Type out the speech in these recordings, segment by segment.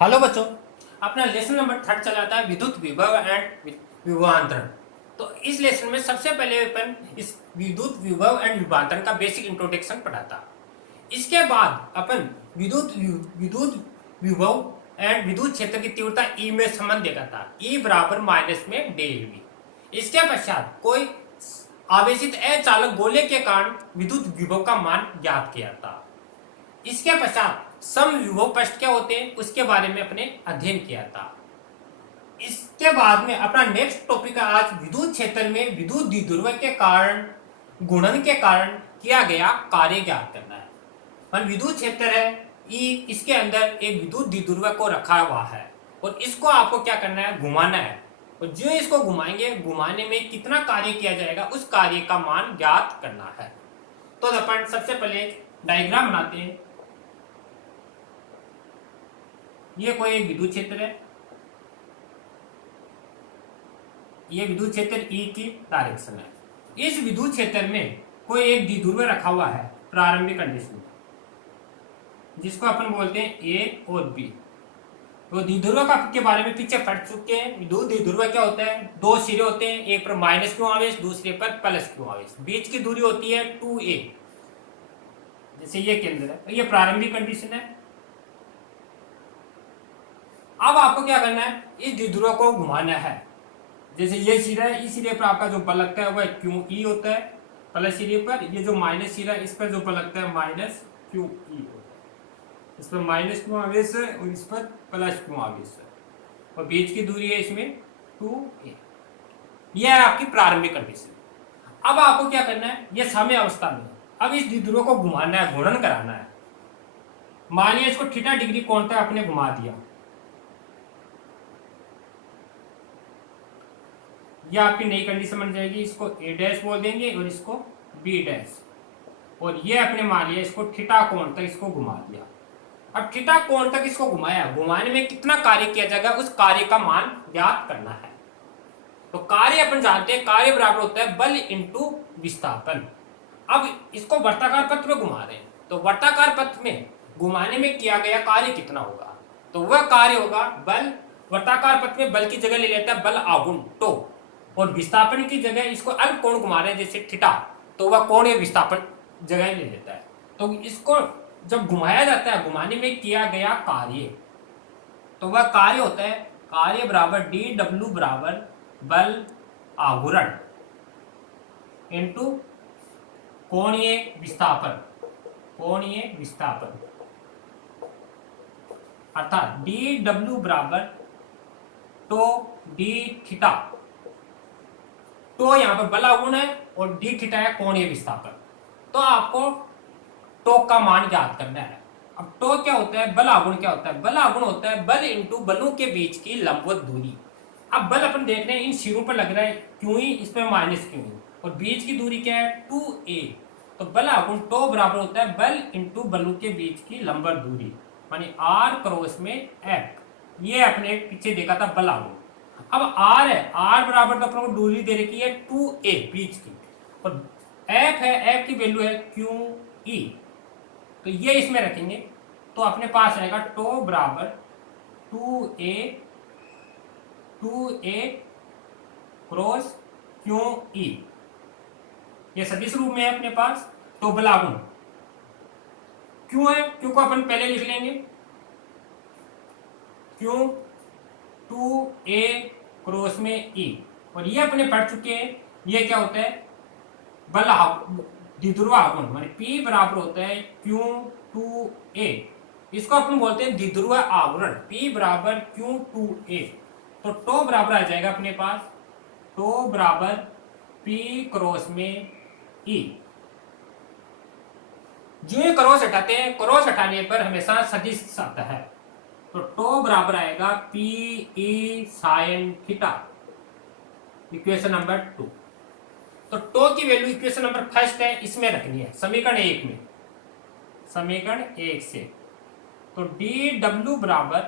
Hello बच्चों। अपना lesson number 3 चलाता है विद्युत विभव एंड विभवांतरण। तो इस लेसन में सबसे पहले अपन इस विद्युत विभव एंड विभवांतरण का बेसिक इंट्रोडक्शन पढ़ाता। इसके बाद अपन विद्युत विभव एंड विद्युत क्षेत्र की तीव्रता ई में संबंध देखा था, ई बराबर माइनस में डेल वी। इसके पश्चात कोई आवेशित अचालक गोले के कारण विद्युत विभव का मान ज्ञात किया था। इसके पश्चात समविभव पृष्ठ क्या होते हैं उसके बारे में अपने अध्ययन किया था। इसके बाद में अपना नेक्स्ट टॉपिक है आज विद्युत क्षेत्र में विद्युत द्विध्रुव के कारण गुणन के कारण किया गया कार्य ज्ञात करना है। मान विद्युत क्षेत्र है ई, इसके अंदर एक विद्युत द्विध्रुव को रखा हुआ है और इसको आपको क्या करना है, घुमाना है। और जो इसको घुमाएंगे, घुमाने में कितना कार्य किया जाएगा उस कार्य का मान ज्ञात करना है। तो अपन सबसे पहले डायग्राम बनाते हैं। ये कोई एक विद्युत क्षेत्र है, ये विद्युत क्षेत्र ई की डायरेक्शन है। इस विद्युत क्षेत्र में कोई एक द्विध्रुव रखा हुआ है प्रारंभिक कंडीशन में, जिसको अपन बोलते हैं ए और बी। तो द्विध्रुव का के बारे में पीछे पढ़ चुके हैं। विद्युत द्विध्रुव क्या होता है, दो सिरे होते हैं, एक पर माइनस क्यू आवेश, दूसरे पर प्लस क्यू आवेश। बीच की दूरी होती है 2a। जैसे ये केंद्र है, ये प्रारंभिक कंडीशन है। अब आपको क्या करना है, इस द्विध्रुव को घुमाना है। जैसे ये सिरा है, इस सिरे पर आपका जो बल लगता है वह क्यू ई होता है प्लस सिरे पर। ये जो माइनस सिरा है इस पर जो बल लगता है माइनस क्यू ई होता है। इस पर माइनस क्यू आवेश है और इस पर प्लस क्यू आवेश है और बीच की दूरी है इसमें 2a। यह है आपकी प्रारंभिक कंडीशन। अब आपको क्या करना है, यह साम्य अवस्था में अब इस द्विध्रुव को घुमाना है, घूर्णन कराना है। मानिए इसको थीटा डिग्री कोण तक आपने घुमा दिया, यह आपकी नई कंडीशन बन जाएगी। इसको ए डैश बोल देंगे और इसको बी डैश। और ये अपने मान लिया इसको थीटा कोण तक इसको घुमा दिया। अब थीटा कोण तक इसको घुमाया, घुमाने में कितना कार्य किया जाएगा उस कार्य का मान ज्ञात करना है। तो कार्य अपन जानते हैं, कार्य बराबर होता है बल इंटू विस्थापन। अब इसको वर्ताकार पथ में घुमा रहे हैं, तो वर्ताकार पथ में घुमाने में किया गया कार्य कितना होगा, तो वह कार्य होगा बल। वर्ताकार पथ में बल की जगह ले लेता है बल आगुण टो, और विस्थापन की जगह इसको अल्प कोण घुमा रहे हैं जैसे थीटा, तो वह कोण या विस्थापन जगह ले लेता है। तो इसको जब घुमाया जाता है, घुमाने में किया गया कार्य, तो वह कार्य होता है कार्य बराबर डी डब्ल्यू बराबर बल आघूर्ण इंटू कोणीय विस्थापन, कोणीय विस्थापन। अर्थात डी डब्ल्यू बराबर टो डी थीटा। तो यहां पर बल आघूर्ण है और डी थीटा है कोणीय विस्थापन। तो आपको टो का मान ज्ञात करना है। अब टो क्या होता है, बल आघूर्ण क्या होता है, बल आघूर्ण होता है बल इंटू बलों के बीच की लंबवत दूरी। अब बल अपन देख रहे हैं इन सिरों पर लग रहा है क्यों ही, इस पर माइनस क्यों, और बीच की दूरी क्या है 2a। तो बल आघूर्ण टो बराबर होता है बल इंटू बलों के बीच की लंबवत दूरी, मानी आर क्रॉस में एफ। ये अपने पीछे देखा था बल आघूर्ण। अब आर है, आर बराबर तो अपन को दूरी दे रखी है 2a बीच की, और एफ है, एफ की वैल्यू है क्यू ई। तो ये इसमें रखेंगे तो अपने पास आएगा टो बराबर 2a क्रॉस क्यू ई। ये सदिश रूप में है अपने पास। तो बल आघूर्ण क्यों है, क्यों को अपन पहले लिख लेंगे, क्यों 2a क्रॉस में e। और ये अपने पढ़ चुके हैं, ये क्या होता है बल द्विध्रुव आघूर्ण, माने P बराबर होता है Q2a। इसको अपन बोलते हैं द्विध्रुव आघूर्ण, P बराबर Q2a। तो टो बराबर आ जाएगा अपने पास, टो बराबर P क्रॉस में E। जो ये क्रॉस हटाते हैं, क्रॉस हटाने पर हमेशा सदिश आता है। तो टो बराबर आएगा P E sine theta, equation number 2। तो टो की वैल्यू इक्वेशन नंबर फर्स्ट है, इसमें रखनी है समीकरण 1 में, समीकरण 1 से। तो डी डब्ल्यू बराबर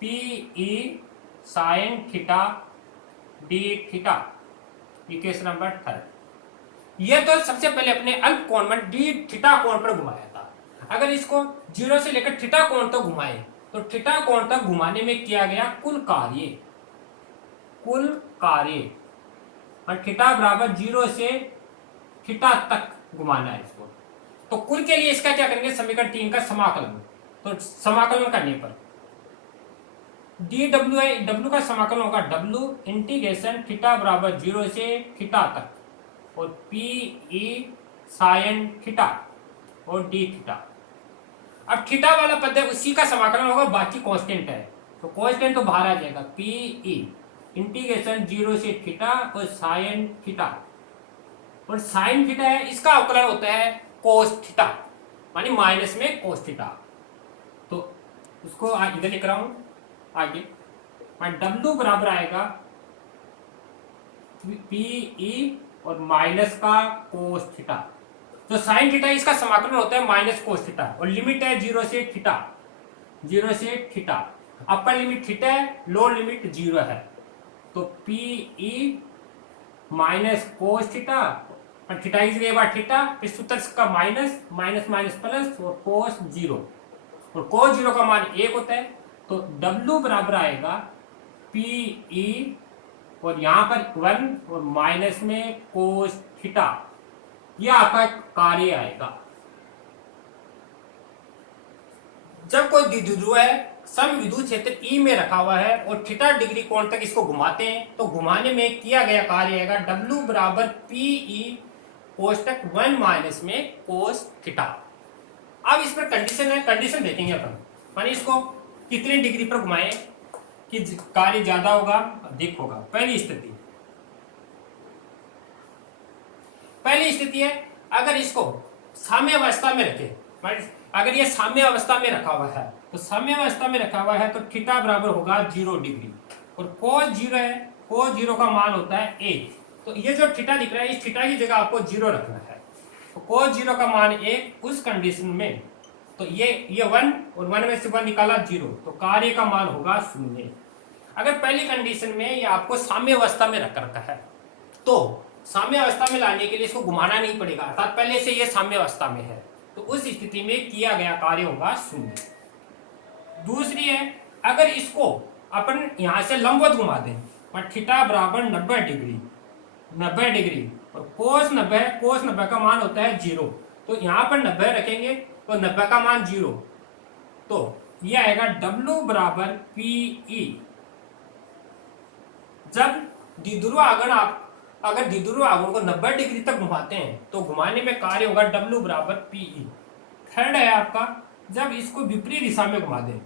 P E sine theta D theta, equation number 3। यह तो सबसे पहले अपने अल्प कोण में डी थीटा कोण पर घुमाया था। अगर इसको 0 से लेकर थीटा कोण तो घुमाए तो थीटा कोण तक घुमाने में किया गया कुल कार्य और थीटा बराबर 0 से थीटा तक घुमाना है इसको। तो कुल के लिए इसका क्या करेंगे, समीकरण 3 का समाकलन। तो समाकलन करने पर डी डब्ल्यू है, डब्ल्यू का समाकलन होगा डब्ल्यू इंटीग्रेशन थीटा बराबर 0 से थीटा तक और पी ई साइन थीटा और डी थीटा। अब थीटा वाला पद है उसी का समाकलन होगा, बाकी कांस्टेंट है तो कांस्टेंट तो बाहर आ जाएगा। पी ई इंटीग्रेशन 0 से थीटा और साइन थीटा, और साइन थीटा है इसका अवकलन होता है कोस थीटा, मानी माइनस में कोस थीटा। तो उसको इधर लिख रहा हूं आगे, डब्ल्यू बराबर आएगा पी ई और माइनस का कोस थीटा। तो साइन थीटा इसका समाकलन होता है माइनस कोस थीटा और लिमिट है 0 से थीटा, 0 से थीटा। अपर लिमिट थीटा है, लोअर लिमिट 0 है। तो P E minus cos theta और थीटा की जगह बार थीटा, फिर सूत्र का माइनस माइनस माइनस प्लस और कोस 0, और कोस 0 का मान 1 होता है। तो W बराबर आएगा पी ई और यहां पर 1 और माइनस में कोस थीटा, यह आपका कार्य आएगा। जब कोई द्विध्रुव है सम विद्युत क्षेत्र ई में रखा हुआ है और थीटा डिग्री कोण तक इसको घुमाते हैं, तो घुमाने में किया गया कार्य आएगा W बराबर पी ई कोष्टक 1 माइनस में कोस थीटा। अब इस पर कंडीशन है, कंडीशन देखेंगे अपन, माने इसको कितने डिग्री पर घुमाएं कि कार्य ज्यादा होगा अधिक होगा। पहली स्थिति है अगर इसको साम्य अवस्था में रखे, अगर ये साम्य अवस्था में रखा हुआ है तो साम्य अवस्था में रखा हुआ है तो थीटा बराबर होगा 0 डिग्री और कोस 0 है, कोस 0 का मान होता है 1। तो ये जो थीटा दिख रहा है इस थीटा की जगह आपको 0 रखना है। तो कोस 0 का मान 1, उस कंडीशन में तो ये 1 और 1 में से 1 निकाला 0, तो कार्य का मान होगा 0। अगर पहली कंडीशन में ये आपको साम्य अवस्था में रखा है तो साम्य अवस्था में लाने के लिए इसको घुमाना नहीं पड़ेगा, अर्थात पहले से ये साम्य अवस्था में है, तो उस स्थिति में किया गया कार्य होगा 0। दूसरी है अगर इसको अपन यहां से लंबवत घुमा दें, थीटा बराबर 90 डिग्री और कोस 90 का मान होता है 0, तो यहां पर 90 रखेंगे तो 90 का मान 0, तो यह आएगा W बराबर पी ई। जब द्विध्रुव आघूर्ण को 90 डिग्री तक घुमाते हैं तो घुमाने में कार्य होगा W बराबर पी ई। थर्ड है आपका जब इसको विपरीत दिशा में घुमा दें,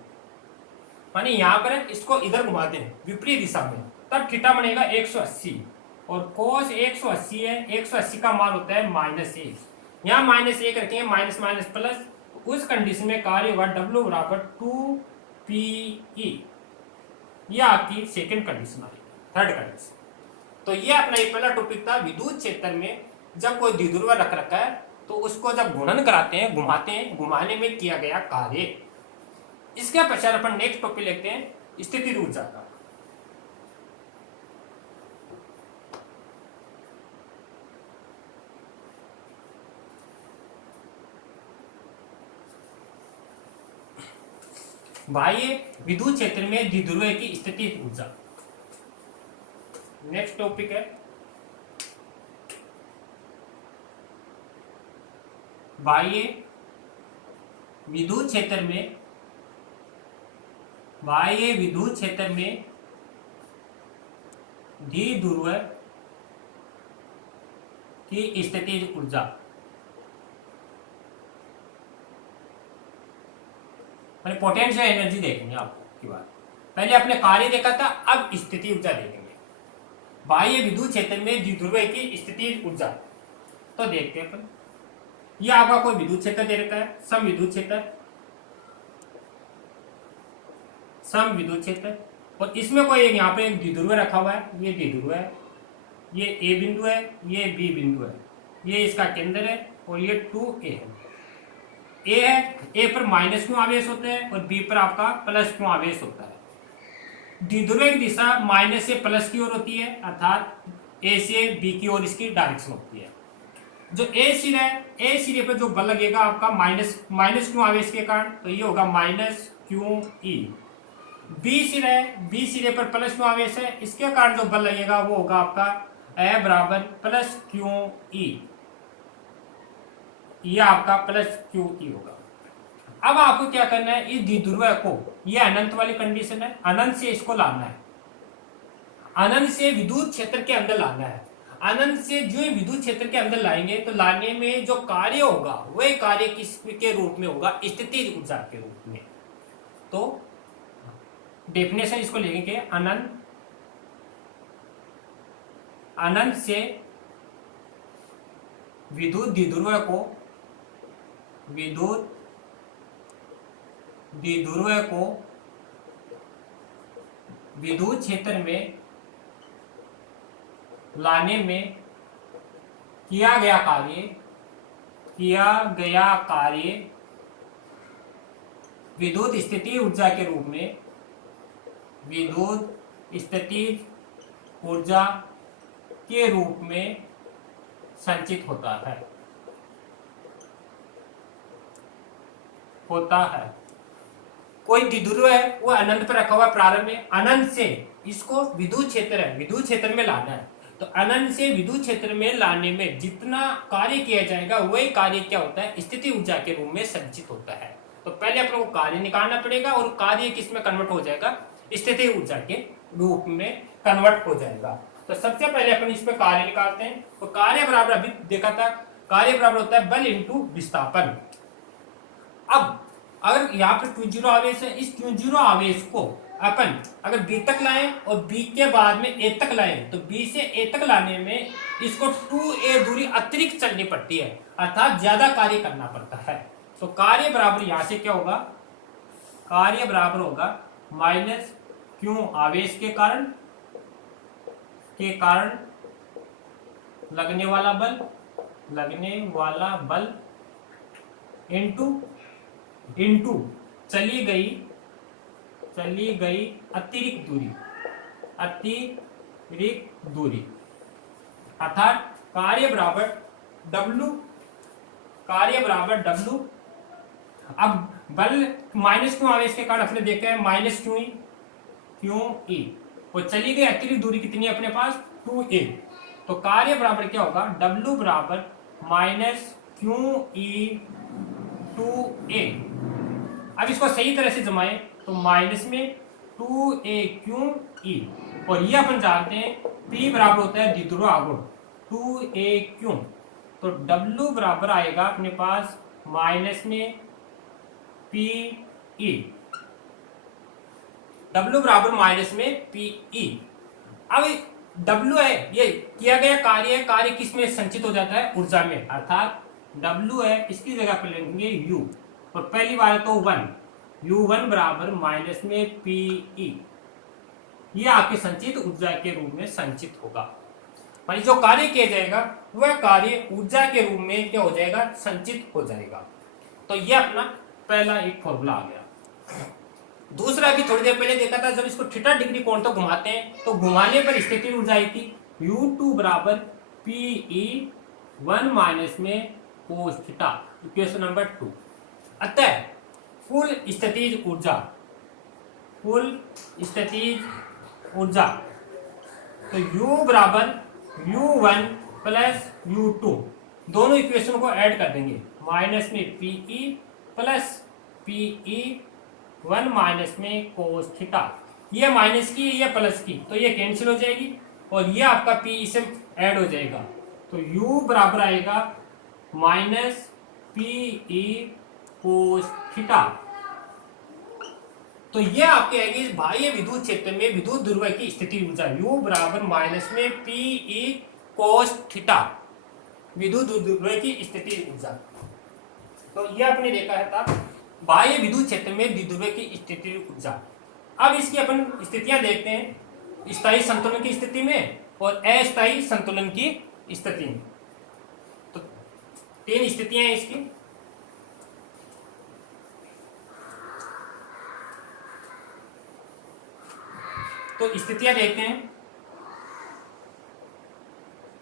माने यहां पर इसको इधर घुमा दें विपरीत दिशा में, तब थीटा बनेगा 180 और कोस 180 है, 180 का मान होता है -1, यहाँ -1 रखेंगे, माइनस माइनस प्लस, उस कंडीशन में कार्य होगा W बराबर 2PE। यह आपकी सेकंड कंडीशन आई, थर्ड कंडीशन। तो ये अपना एक पहला टॉपिक था विद्युत क्षेत्र में जब कोई द्विध्रुव रख रखा है तो उसको जब घूर्णन कराते हैं, घुमाते हैं, घुमाने में किया गया कार्य। इसके पश्चात अपन नेक्स्ट टॉपिक लेते हैं स्थितिज ऊर्जा का। बाह्य विद्युत क्षेत्र में द्विध्रुव की स्थितिज ऊर्जा नेक्स्ट टॉपिक है। बाह्य विद्युत क्षेत्र में द्विध्रुव की स्थितिज ऊर्जा। पोटेंशियल एनर्जी देखेंगे आपको की बात, पहले आपने कार्य देखा था, अब स्थिति ऊर्जा देखेंगे। बाह्य विद्युत क्षेत्र में द्विध्रुव की स्थितिज ऊर्जा तो देखते हैं अपन। यह आपका कोई विद्युत क्षेत्र दे रखा है, सम विद्युत क्षेत्र, और इसमें कोई एक यहाँ पे एक द्विध्रुव रखा हुआ है, ये द्विध्रुव है, ये ए बिंदु है, ये बी बिंदु है, ये इसका केंद्र है और ये 2A है। ए है, ए पर -q आवेश होते हैं और बी पर आपका +q आवेश होता है। द्विध्रुव की दिशा माइनस से प्लस की ओर होती है, अर्थात ए से बी की ओर इसकी डायरेक्शन होती है। जो ए सिरे है, ए सिरे पर जो बल लगेगा आपका माइनस q आवेश के कारण, तो ये होगा क्यू ई। बी सिरे पर प्लस क्यू आवेश है, इसके कारण जो बल लगेगा वो होगा आपका ए बराबर प्लस क्यू ई, ये आपका प्लस क्यू ई होगा। अब आपको क्या करना है, इस द्विध्रुव को, ये अनंत वाली कंडीशन है, अनंत से इसको लाना है, अनंत से विद्युत क्षेत्र के अंदर लाना है। अनंत से जो विद्युत क्षेत्र के अंदर लाएंगे तो लाने में जो कार्य होगा वह कार्य किस के रूप में होगा, स्थितिज ऊर्जा के रूप में। तो डेफिनेशन इसको लिखेंगे, अनंत से विद्युत द्विध्रुव को विद्युत क्षेत्र में लाने में किया गया कार्य विद्युत स्थिति ऊर्जा के रूप में, विद्युत स्थिति ऊर्जा के रूप में संचित होता है। कोई द्विध्रुव है वो अनंत पर रखा हुआ प्रारंभ में, अनंत से इसको विद्युत क्षेत्र में लाना है। तो अनंत से विद्युत क्षेत्र में लाने में जितना कार्य किया जाएगा वही कार्य क्या होता है, स्थिति ऊर्जा के रूप में संचित होता है। तो पहले अपन को कार्य निकालना पड़ेगा और कार्य किस में कन्वर्ट हो जाएगा, स्थिति ऊर्जा के रूप में कन्वर्ट हो जाएगा। तो सबसे पहले अपन इस पे कार्य निकालते हैं। तो कार्य बराबर अभी देखा था, कार्य बराबर होता है बल इंटू विस्थापन। अब अगर यहाँ पे Q0 आवेश है, इस Q0 आवेश को अपन अगर B तक लाएं और B के बाद में A तक लाएं, तो B से A तक लाने में इसको 2A दूरी अतिरिक्त चलनी पड़ती है, अर्थात ज्यादा कार्य करना पड़ता है। तो कार्य बराबर यहां से क्या होगा, कार्य बराबर होगा माइनस Q आवेश के कारण लगने वाला बल इंटू चली गई अतिरिक्त दूरी, अर्थात कार्य बराबर W। अब बल माइनस क्यू आवेश के कारण अपने देखा है माइनस क्यू ई, और चली गई अतिरिक्त दूरी कितनी है अपने पास, 2a। तो कार्य बराबर क्या होगा, W बराबर माइनस क्यू ई 2a। अब इसको सही तरह से जमाएं तो माइनस में 2a क्यू ई, और ये अपन जानते हैं P बराबर होता है द्विध्रुव आघूर्ण 2a क्यू। तो W बराबर आएगा अपने पास माइनस में PE, W बराबर माइनस में PE। अब W है, ये किया गया कार्य किस में संचित हो जाता है, ऊर्जा में, अर्थात W है, इसकी जगह पर लेंगे U, और पहली बार तो 1, U1 बराबर माइनस में PE, ये आपके संचित ऊर्जा के रूप में संचित होगा। मानी जो कार्य किया जाएगा वह कार्य ऊर्जा के रूप में क्या हो जाएगा, संचित हो जाएगा। तो यह अपना पहला एक फॉर्मूला आ गया। दूसरा भी थोड़ी देर पहले देखा था, जब इसको थीटा डिग्री कोण तो घुमाते हैं तो घुमाने पर स्थिति ऊर्जा आई थी U2 बराबर PE1 माइनस में कोस थीटा, इक्वेशन नंबर 2। अतः कुल स्थितिज ऊर्जा तो U बराबर U1 प्लस U2, दोनों इक्वेशन को ऐड कर देंगे, माइनस में PE प्लस PE1 माइनस में कोस थीटा, ये माइनस की ये प्लस की, तो ये कैंसिल हो जाएगी और ये आपका P इससे ऐड हो जाएगा। तो U बराबर आएगा माइनस PE कोस थीटा। तो ये आपके आएगी बाह्य विद्युत क्षेत्र में विद्युत ध्रुव की स्थिति ऊर्जा U बराबर माइनस में PE कोस थीटा, विद्युत ध्रुव की स्थिति ऊर्जा। तो ये आपने देखा था बाह्य विद्युत क्षेत्र में द्विध्रुव की स्थिति ऊर्जा। अब इसकी अपन स्थितियां देखते हैं, स्थायी संतुलन की स्थिति में और अस्थायी संतुलन की स्थिति में। तो 3 स्थितियां हैं इसकी। तो स्थितियां देखते हैं।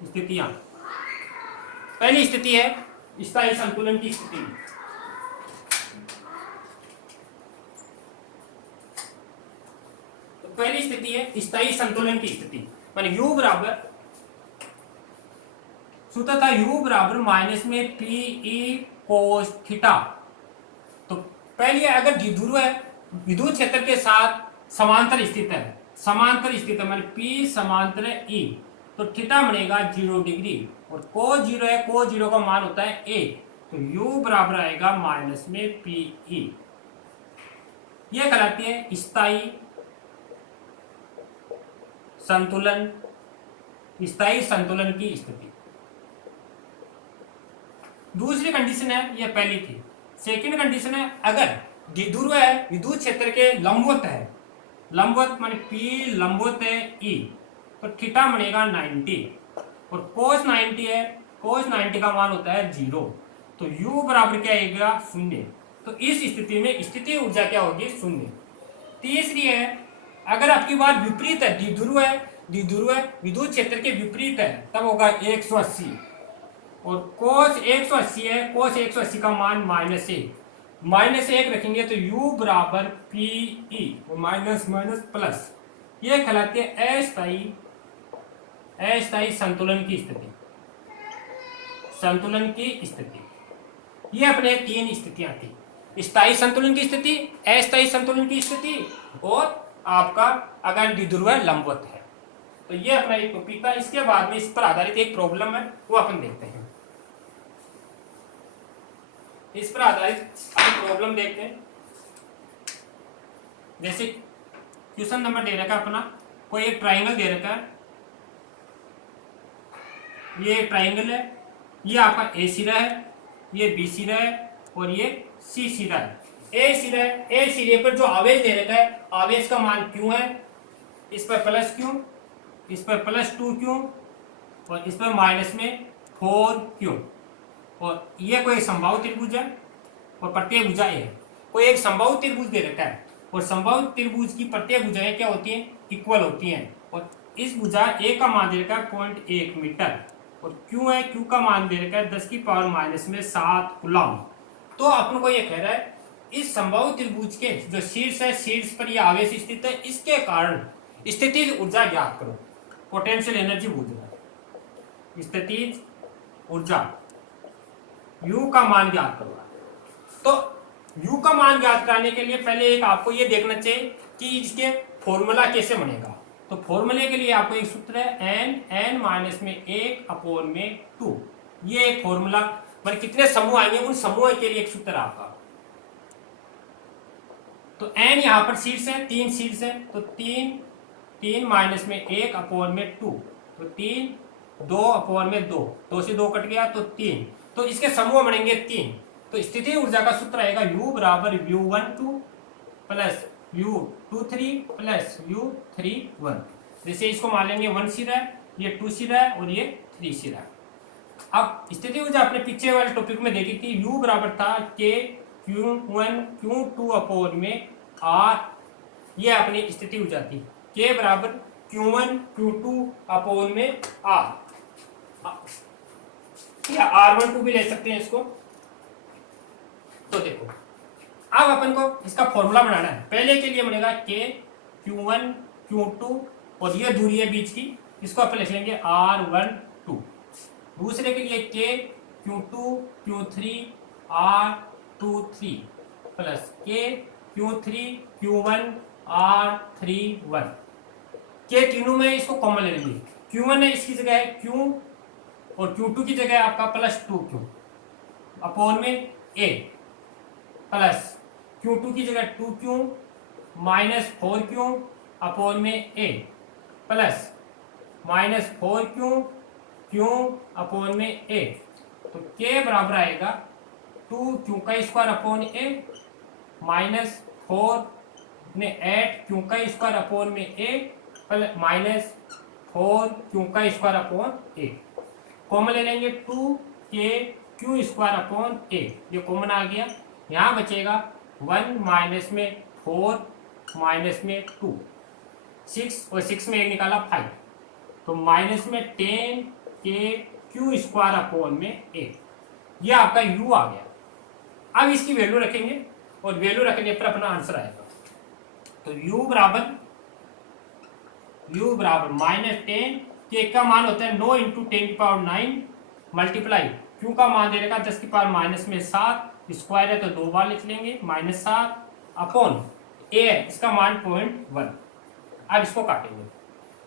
स्थितियां, पहली स्थिति है स्थायी संतुलन की स्थिति। पहली स्थिति है स्थायी संतुलन की स्थिति, माने u बराबर सूत्र था u बराबर माइनस में पी ई कोस थीटा। तो पहले अगर द्विध्रुव है, विद्युत क्षेत्र के साथ समांतर स्थित है, समांतर स्थित है माने P समांतर E, तो थीटा बनेगा 0 डिग्री और कोस 0 है, कोस 0 का मान होता है a, तो u बराबर आएगा माइनस में PE। यह कहलाती है स्थायी संतुलन, स्थायी संतुलन की स्थिति। दूसरी कंडीशन है, यह पहली थी। सेकंड कंडीशन है अगर द्विध्रुव है, विद्युत क्षेत्र के लंबवत है, लंबवत माने P लंबवत है E, तो थीटा बनेगा 90 और कोस 90 है, कोस 90 का मान होता है 0, तो u बराबर क्या आएगा 0। तो इस स्थिति में स्थितीय ऊर्जा क्या होगी 0। तीसरी है अगर आपकी बात विपरीत है, द्विध्रुव है, द्विध्रुव है विद्युत क्षेत्र के विपरीत है, तब होगा 180 और कोस 180 है, कोस 180 का मान -1 रखेंगे तो u बराबर PE माइनस माइनस प्लस। ये कहलाती है अस्थायी संतुलन की स्थिति, संतुलन की स्थिति। ये अपने 3 स्थितियां थी, स्थायी संतुलन की स्थिति, अस्थायी संतुलन की स्थिति और आपका अगर द्विध्रुव लंबवत है। तो ये अपना एक टॉपिक था। इसके बाद में इस पर आधारित एक प्रॉब्लम है, वो अपन देखते हैं। इस पर आधारित अपन प्रॉब्लम देखते हैं। जैसे क्वेश्चन नंबर दे रखा है अपना, कोई एक ट्राइंगल दे रखा है, ये ट्राइंगल है, ये आपका ए सिरा है, ये बी सिरा है और ये सी सिरा है। ए सिरे पर जो आवेश दे रखा है, आवेश का मान क्यू है, इस पर प्लस क्यू, इस पर +2 क्यू और इस पर माइनस में 4 क्यू। और ये कोई समबाहु त्रिभुज है और प्रत्येक भुजा ए है। कोई एक समबाहु त्रिभुज दे रखा है और समबाहु त्रिभुज की प्रत्येक भुजाएं क्या होती हैं, इक्वल होती हैं। और इस भुजा ए का मान दे रखा है 0.1 मीटर और क्यू है, क्यू का मान दे रखा है 10⁻⁻7 कूलम। तो अपन को ये कह रहा है इस समबाहु त्रिभुज के जो शीर्ष है, शीर्ष पर यह आवेश स्थित है, इसके कारण स्थितिज ऊर्जा ज्ञात करो, पोटेंशियल एनर्जी पूछ रहा है। स्थितिज ऊर्जा U का मान ज्ञात करो। तो U का मान ज्ञात करने के लिए पहले एक आपको ये देखना चाहिए कि इसके फॉर्मूला कैसे बनेगा। तो फॉर्मूले के लिए आपको एक सूत्र है n-1/2। ये एक फॉर्मूला, मतलब कितने समूह आएंगे उन समूह के लिए एक सूत्र आपका। तो n यहाँ पर शीर्ष है, 3 शीर्ष है, तो 3 -1/2, तो 3 2/2, 2 से 2 कट गया तो 3, तो इसके समूह बनेंगे 3। तो स्थिति ऊर्जा का सूत्र आएगा U बराबर U12 plus U23 plus U31। जैसे इसको मान लेंगे 1 सिरा है, ये 2 सिरा है और ये 3 सिरा है। अब स्थिति ऊर्जा अपने पीछे वाले टॉपिक में देखी थी, U बराबर था K Q1 Q2/R। ये अपनी स्थिति ऊर्जा थी। K बराबर Q1 Q2/R या R12 भी ले सकते हैं इसको। तो देखो अब अपन को इसका फॉर्मूला बनाना है। पहले के लिए बनेगा K Q1 Q2 और ये दूरी है बीच की, इसको अपन लिख लेंगे R12। दूसरे के लिए K Q2 Q3 R23 plus K Q3 Q1 R31। K तीनों में इसको कॉमन ले लेंगे। Q1 है, इसकी जगह है Q और Q2 की जगह आपका +2Q अपॉन में A प्लस Q2 की जगह 2Q -4Q अपॉन में A plus -4Q Q upon में A। तो K बराबर आएगा 2Q² अपॉन A -4 ने 8Q² अपॉन में A plus -4Q² upon A। Common ले लेंगे 2KQ² अपॉन A, ये कॉमन आ गया। यहाँ बचेगा 1 माइनस में 4 माइनस में 2, 6 और 6 में 1 निकाला 5, तो माइनस में 10KQ² अपॉन में A। ये आपका U आ गया। अब इसकी वैल्यू रखेंगे और वैल्यू रखने पर अपना आंसर आएगा। तो U बराबर u बराबर -10, के का मान होता है 9 इंटू 10⁹ मल्टीप्लाई क्यू का मान दे रखा 10⁻⁻7, स्क्वायर है तो 2 बार लिख लेंगे -7 अपॉन ए है इसका मान 0.1। अब इसको काटेंगे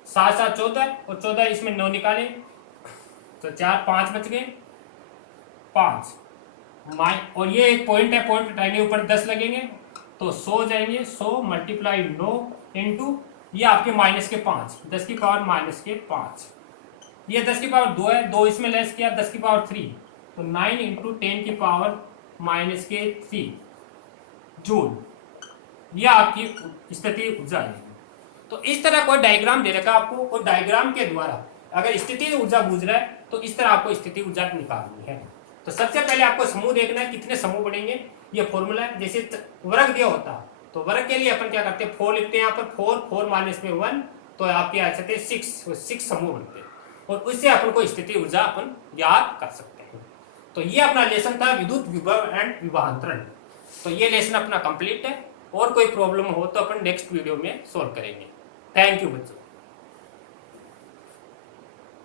7 7 14 और 14 इसमें 9 निकाले तो 4 5 बच गए 5 और ये एक पॉइंट है, पॉइंट हटाएंगे ऊपर 10 लगेंगे तो 100 हो जाएंगे। 100 मल्टीप्लाई 9 इंटू ये आपके -5 10⁻⁻5, ये 10⁻2 है, 2 इसमें लेस किया 10⁻3 तो 9 इंटू 10⁻⁻3 जूल, यह आपकी स्थिति ऊर्जा है। तो इस तरह कोई डायग्राम दे रखा आपको और डायग्राम के द्वारा अगर स्थिति ऊर्जा बूझ रहा है तो इस तरह आपको स्थिति ऊर्जा निकालनी है। तो सबसे पहले आपको समूह देखना है, कितने समूह बनेंगे, ये फॉर्मूला है। जैसे वर्ग दिया होता तो वर्ग के लिए अपन क्या करते हैं 4 लिखते हैं, यहाँ पर 4 -1 तो आपके आ सकते हैं 6 समूह बनते हैं और उससे अपन को स्थिति ऊर्जा अपन याद कर सकते हैं। तो ये अपना लेसन था विद्युत विभव एंड विभवांतरण। तो ये लेसन अपना कंप्लीट है और कोई प्रॉब्लम हो तो अपन नेक्स्ट वीडियो में सोल्व करेंगे। थैंक यू बच्चों।